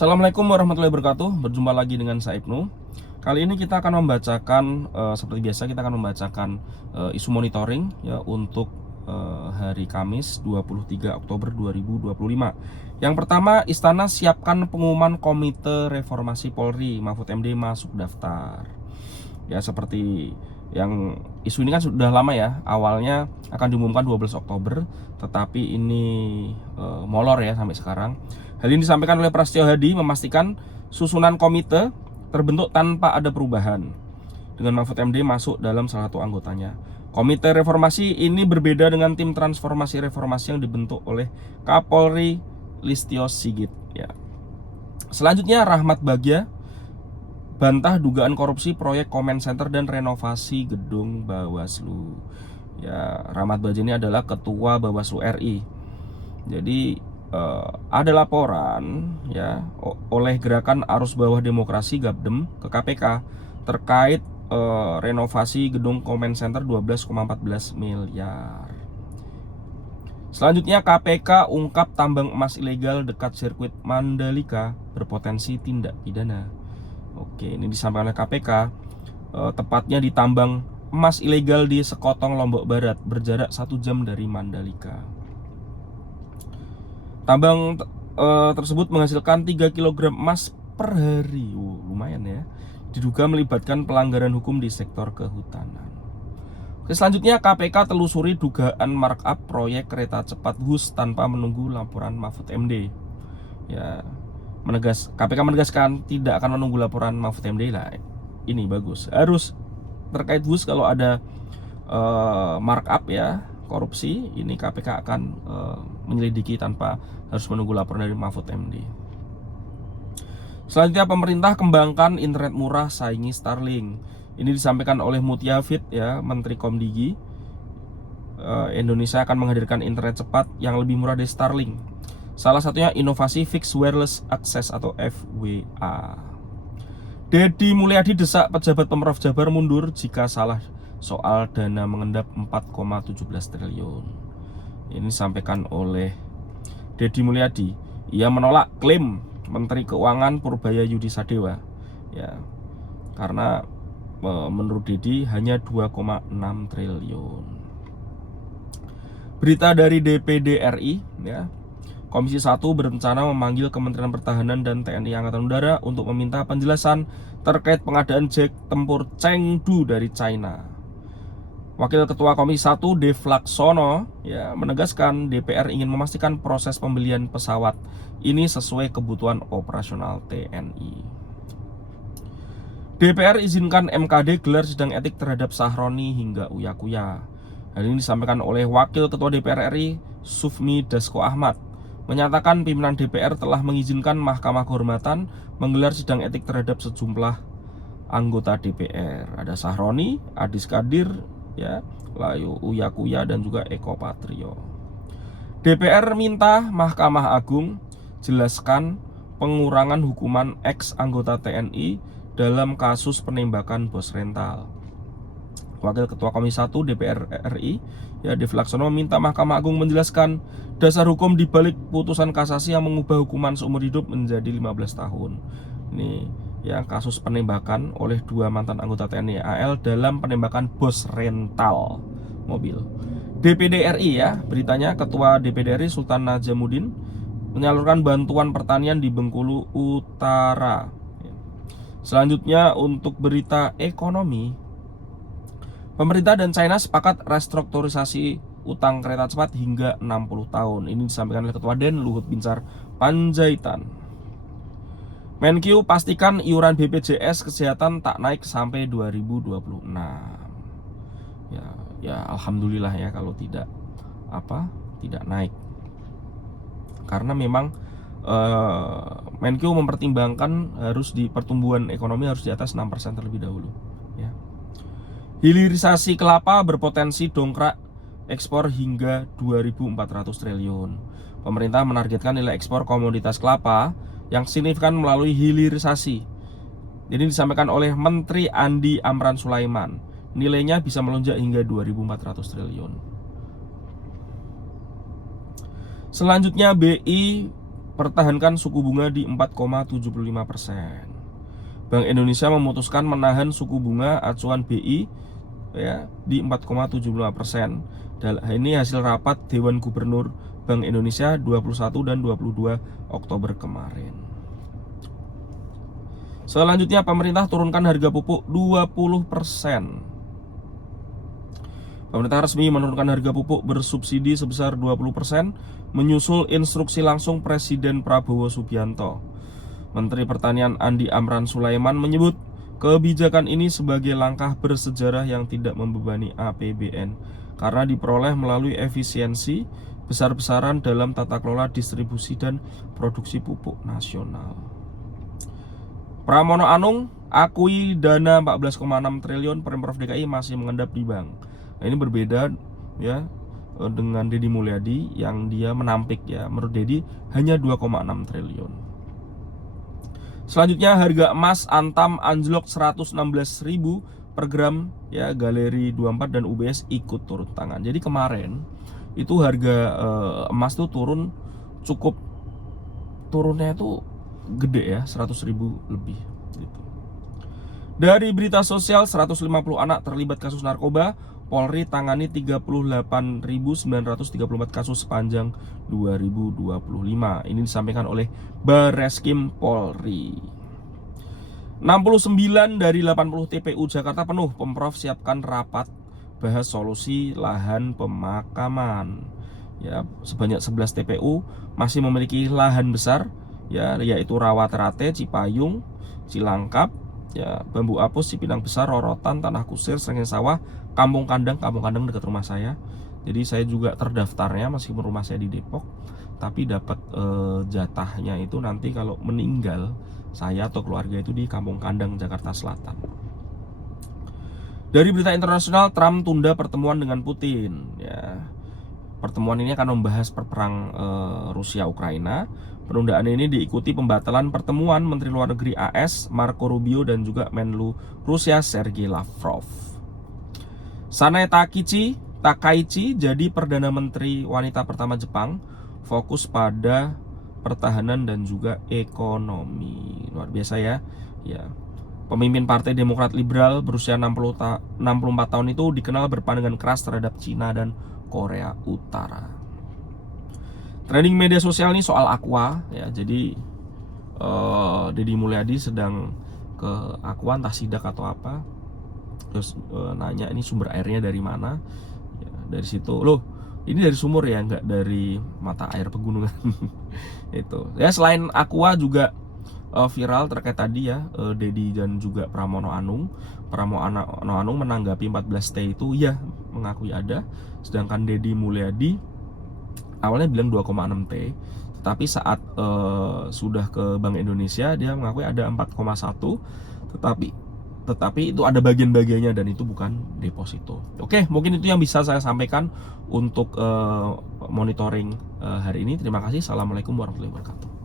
Assalamualaikum warahmatullahi wabarakatuh. Berjumpa lagi dengan saya Ibnu. Kali ini kita akan membacakan seperti biasa kita akan membacakan isu monitoring ya untuk hari Kamis 23 Oktober 2025. Yang pertama, Istana siapkan pengumuman Komite Reformasi Polri, Mahfud MD masuk daftar. Ya, seperti yang isu ini kan sudah lama ya. Awalnya akan diumumkan 12 Oktober, tetapi ini molor ya sampai sekarang. Hal ini disampaikan oleh Prasetyo Hadi memastikan susunan komite terbentuk tanpa ada perubahan dengan Mahfud MD masuk dalam salah satu anggotanya. Komite reformasi ini berbeda dengan tim transformasi reformasi yang dibentuk oleh Kapolri Listio Sigit ya. Selanjutnya, Rahmat Bagja bantah dugaan korupsi proyek Comment Center dan renovasi gedung Bawaslu. Ya, Rahmat Bagja ini adalah ketua Bawaslu RI. Jadi ada laporan ya oleh Gerakan Arus Bawah Demokrasi Gabdem ke KPK terkait renovasi gedung Comment Center 12,14 miliar. Selanjutnya, KPK ungkap tambang emas ilegal dekat sirkuit Mandalika berpotensi tindak pidana. Oke, ini disampaikan oleh KPK, tepatnya di tambang emas ilegal di Sekotong, Lombok Barat, berjarak 1 jam dari Mandalika. Tambang tersebut menghasilkan 3 kg emas per hari. Lumayan ya. Diduga melibatkan pelanggaran hukum di sektor kehutanan. Oke, selanjutnya, KPK telusuri dugaan markup proyek kereta cepat Wus tanpa menunggu laporan Mahfud MD. Ya, KPK menegaskan tidak akan menunggu laporan Mahfud MD lah. Ini bagus. Harus terkait Wus kalau ada markup ya, korupsi, ini KPK akan menyelidiki tanpa harus menunggu laporan dari Mahfud MD. Selanjutnya, pemerintah kembangkan internet murah saingi Starlink. Ini disampaikan oleh Mutia Fit ya, Menteri Komdigi. Indonesia akan menghadirkan internet cepat yang lebih murah dari Starlink. Salah satunya inovasi Fixed Wireless Access atau FWA. Deddy Mulyadi desak pejabat Pemprov Jabar mundur jika salah soal dana mengendap 4,17 triliun. Ini disampaikan oleh Deddy Mulyadi. Ia menolak klaim Menteri Keuangan Purbaya Yudi Sadewa ya, karena menurut Deddy hanya 2,6 triliun. Berita dari DPD RI ya. Komisi 1 berencana memanggil Kementerian Pertahanan dan TNI Angkatan Udara untuk meminta penjelasan terkait pengadaan jet tempur Chengdu dari China. Wakil Ketua Komisi 1 Dev Laksono ya menegaskan DPR ingin memastikan proses pembelian pesawat ini sesuai kebutuhan operasional TNI. DPR izinkan MKD gelar sidang etik terhadap Sahroni hingga Uya Kuya. Hal ini disampaikan oleh Wakil Ketua DPR RI Sufmi Dasko Ahmad, menyatakan pimpinan DPR telah mengizinkan Mahkamah Kehormatan menggelar sidang etik terhadap sejumlah anggota DPR. Ada Sahroni, Adis Kadir, ya, lalu Uya Kuya dan juga Eko Patrio. DPR minta Mahkamah Agung jelaskan pengurangan hukuman ex anggota TNI dalam kasus penembakan bos rental. Wakil Ketua Komisi 1 DPR RI ya Dev Laksono minta Mahkamah Agung menjelaskan dasar hukum di balik putusan kasasi yang mengubah hukuman seumur hidup menjadi 15 tahun. Ini ya kasus penembakan oleh 2 mantan anggota TNI AL dalam penembakan bos rental mobil. DPD RI ya, beritanya Ketua DPD RI Sultan Najamuddin menyalurkan bantuan pertanian di Bengkulu Utara. Selanjutnya, untuk berita ekonomi, pemerintah dan China sepakat restrukturisasi utang kereta cepat hingga 60 tahun. Ini disampaikan oleh Ketua DEN Luhut Binsar Panjaitan. Menkyu pastikan iuran BPJS Kesehatan tak naik sampai 2026. Ya alhamdulillah ya kalau tidak naik. Karena memang Menkyu mempertimbangkan harus di pertumbuhan ekonomi harus di atas 6% terlebih dahulu ya. Hilirisasi kelapa berpotensi dongkrak ekspor hingga 2.400 triliun. Pemerintah menargetkan nilai ekspor komoditas kelapa yang signifikan melalui hilirisasi. Ini disampaikan oleh Menteri Andi Amran Sulaiman. Nilainya bisa melonjak hingga 2.400 triliun. Selanjutnya, BI pertahankan suku bunga di 4,75%. Bank Indonesia memutuskan menahan suku bunga acuan BI ya di 4,75%. Ini hasil rapat Dewan Gubernur Bank Indonesia 21 dan 22 Oktober kemarin. Selanjutnya pemerintah turunkan harga pupuk 20%. Pemerintah resmi menurunkan harga pupuk bersubsidi sebesar 20% menyusul instruksi langsung Presiden Prabowo Subianto. Menteri Pertanian Andi Amran Sulaiman menyebut kebijakan ini sebagai langkah bersejarah yang tidak membebani APBN karena diperoleh melalui efisiensi besar-besaran dalam tata kelola distribusi dan produksi pupuk nasional. Pramono Anung akui dana 14,6 triliun Pemprov DKI masih mengendap di bank. Nah, ini berbeda ya dengan Deddy Mulyadi yang dia menampik ya. Menurut Deddy hanya 2,6 triliun. Selanjutnya harga emas Antam anjlok 116.000 per gram ya, Galeri 24 dan UBS ikut turun tangan. Jadi kemarin itu harga emas tuh turun cukup, turunnya itu gede ya, 100.000 lebih gitu. Dari berita sosial, 150 anak terlibat kasus narkoba, Polri tangani 38.934 kasus sepanjang 2025. Ini disampaikan oleh Barreskrim Polri. 69 dari 80 TPU Jakarta penuh. Pemprov siapkan rapat bahas solusi lahan pemakaman. Ya, sebanyak 11 TPU masih memiliki lahan besar ya, yaitu Rawaterate, Cipayung, Cilangkap, ya, Bambu Apus, Cipinang Besar, Rorotan, Tanah Kusir, Srengenge Sawah, Kampung Kandang dekat rumah saya. Jadi saya juga terdaftarnya meskipun rumah saya di Depok, tapi dapat jatahnya itu nanti kalau meninggal saya atau keluarga itu di Kampung Kandang, Jakarta Selatan. Dari berita internasional, Trump tunda pertemuan dengan Putin. Ya, pertemuan ini akan membahas perang Rusia Ukraina. Penundaan ini diikuti pembatalan pertemuan Menteri Luar Negeri AS Marco Rubio dan juga Menlu Rusia Sergei Lavrov. Sanae Takaichi jadi Perdana Menteri wanita pertama Jepang, fokus pada pertahanan dan juga ekonomi. Luar biasa ya. Ya. Pemimpin Partai Demokrat Liberal berusia 64 tahun itu dikenal berpandangan keras terhadap Cina dan Korea Utara. Trending media sosial ini soal Aqua ya. Jadi Deddy Mulyadi sedang ke Aqua, entah sidak atau apa. Terus nanya ini sumber airnya dari mana ya, dari situ. Loh, ini dari sumur ya, nggak dari mata air pegunungan. Itu ya. Selain Aqua juga viral terkait tadi ya, Deddy dan juga Pramono Anung menanggapi 14T itu ya mengakui ada, sedangkan Deddy Mulyadi awalnya bilang 2,6T, tetapi saat sudah ke Bank Indonesia dia mengakui ada 4,1, tetapi itu ada bagian-bagiannya dan itu bukan deposito. Oke, mungkin itu yang bisa saya sampaikan untuk monitoring hari ini. Terima kasih. Assalamualaikum warahmatullahi wabarakatuh.